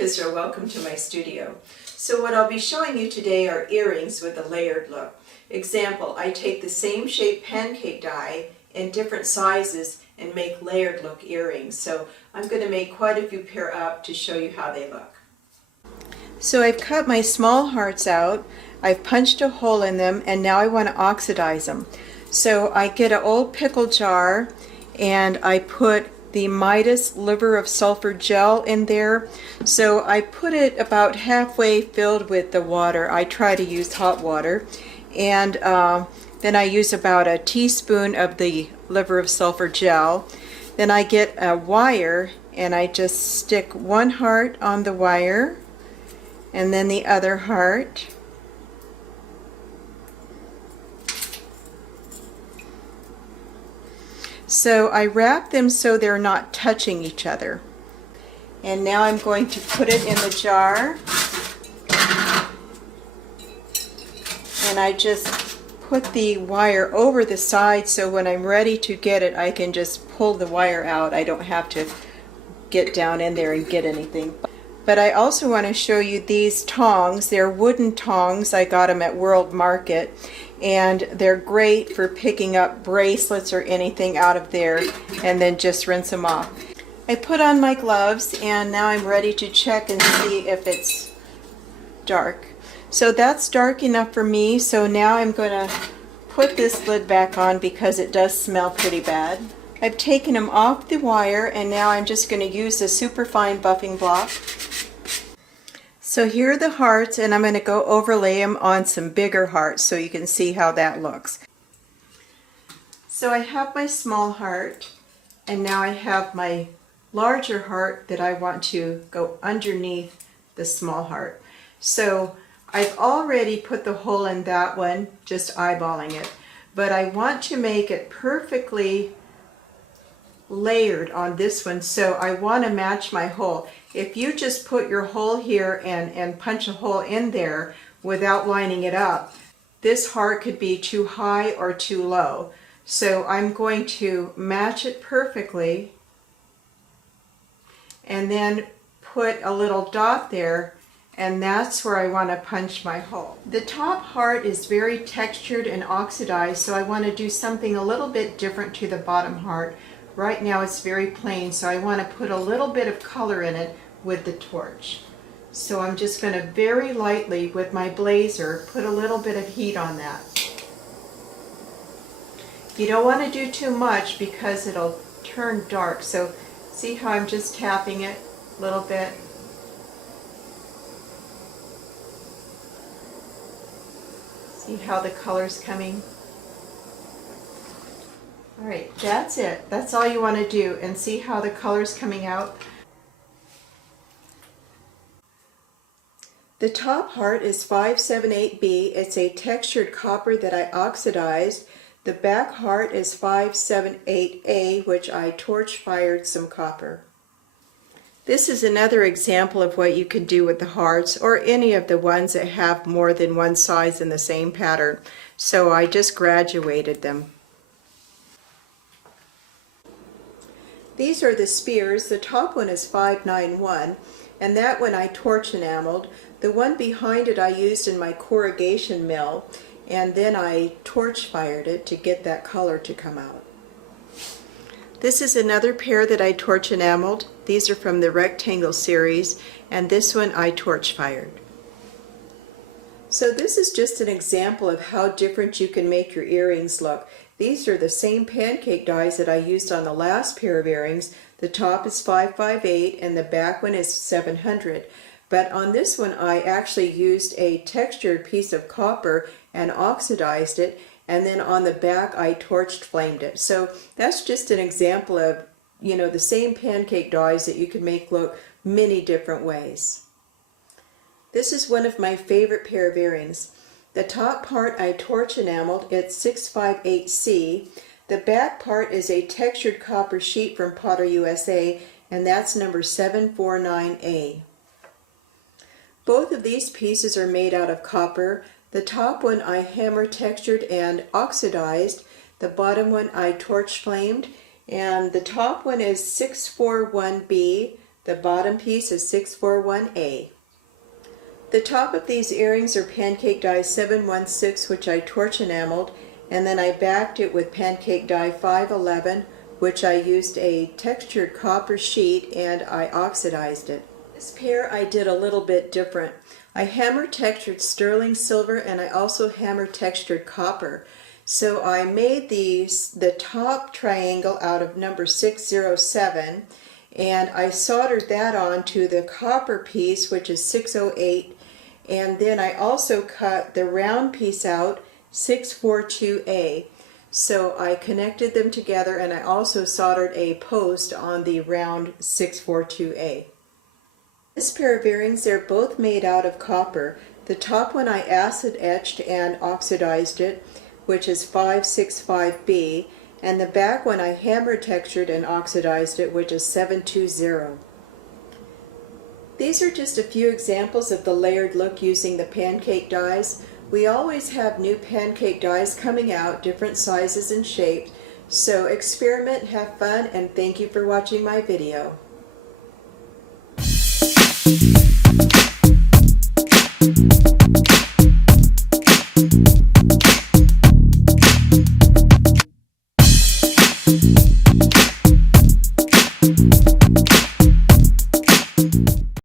Kisra. Welcome to my studio. So what I'll be showing you today are earrings with a layered look. Example, I take the same shape pancake die in different sizes and make layered look earrings. So I'm going to make quite a few pair up to show you how they look. So I've cut my small hearts out, I've punched a hole in them, and now I want to oxidize them. So I get an old pickle jar and I put the Midas liver of sulfur gel in there. So I put it about halfway filled with the water. I try to use hot water. And then I use about a teaspoon of the liver of sulfur gel. Then I get a wire and I just stick one heart on the wire and then the other heart. So I wrap them so they're not touching each other. And now I'm going to put it in the jar. And I just put the wire over the side so when I'm ready to get it, I can just pull the wire out. I don't have to get down in there and get anything. But I also want to show you these tongs. They're wooden tongs. I got them at World Market. And they're great for picking up bracelets or anything out of there and then just rinse them off. I put on my gloves and now I'm ready to check and see if it's dark. So that's dark enough for me, so now I'm going to put this lid back on because it does smell pretty bad. I've taken them off the wire and now I'm just going to use a superfine buffing block. So here are the hearts, and I'm going to go overlay them on some bigger hearts so you can see how that looks. So I have my small heart, and now I have my larger heart that I want to go underneath the small heart. So I've already put the hole in that one, just eyeballing it, but I want to make it perfectly layered on this one, so I want to match my hole. If you just put your hole here and punch a hole in there without lining it up, this heart could be too high or too low. So I'm going to match it perfectly and then put a little dot there, and that's where I want to punch my hole. The top heart is very textured and oxidized, so I want to do something a little bit different to the bottom heart. Right now it's very plain, so I want to put a little bit of color in it with the torch. So I'm just going to very lightly with my blazer put a little bit of heat on that. You don't want to do too much because it'll turn dark. So see how I'm just tapping it a little bit. See how the color's coming? Alright, that's it. That's all you want to do, and see how the color's coming out. The top heart is 578B. It's a textured copper that I oxidized. The back heart is 578A, which I torch fired some copper. This is another example of what you can do with the hearts, or any of the ones that have more than one size in the same pattern. So I just graduated them. These are the spears. The top one is 591, and that one I torch enameled. The one behind it I used in my corrugation mill, and then I torch fired it to get that color to come out. This is another pair that I torch enameled. These are from the rectangle series, and this one I torch fired. So this is just an example of how different you can make your earrings look. These are the same pancake dies that I used on the last pair of earrings. The top is 558 and the back one is 700. But on this one I actually used a textured piece of copper and oxidized it, and then on the back I torched flamed it. So that's just an example of, you know, the same pancake dies that you can make look many different ways. This is one of my favorite pair of earrings. The top part I torch enameled, it's 658C. The back part is a textured copper sheet from Potter USA, and that's number 749A. Both of these pieces are made out of copper. The top one I hammer textured and oxidized. The bottom one I torch flamed. And the top one is 641B. The The bottom piece is 641A. The top of these earrings are Pancake die 716, which I torch enameled, and then I backed it with Pancake die 511, which I used a textured copper sheet and I oxidized it. This pair I did a little bit different. I hammer textured sterling silver and I also hammer textured copper. So I made the top triangle out of number 607, and I soldered that on to the copper piece, which is 608, and then I also cut the round piece out, 642A. So I connected them together and I also soldered a post on the round 642A. This pair of earrings, they're both made out of copper. The top one I acid etched and oxidized it, which is 565B, and the back one I hammer textured and oxidized it, which is 720. These are just a few examples of the layered look using the pancake dies. We always have new pancake dies coming out, different sizes and shapes, so experiment, have fun, and thank you for watching my video.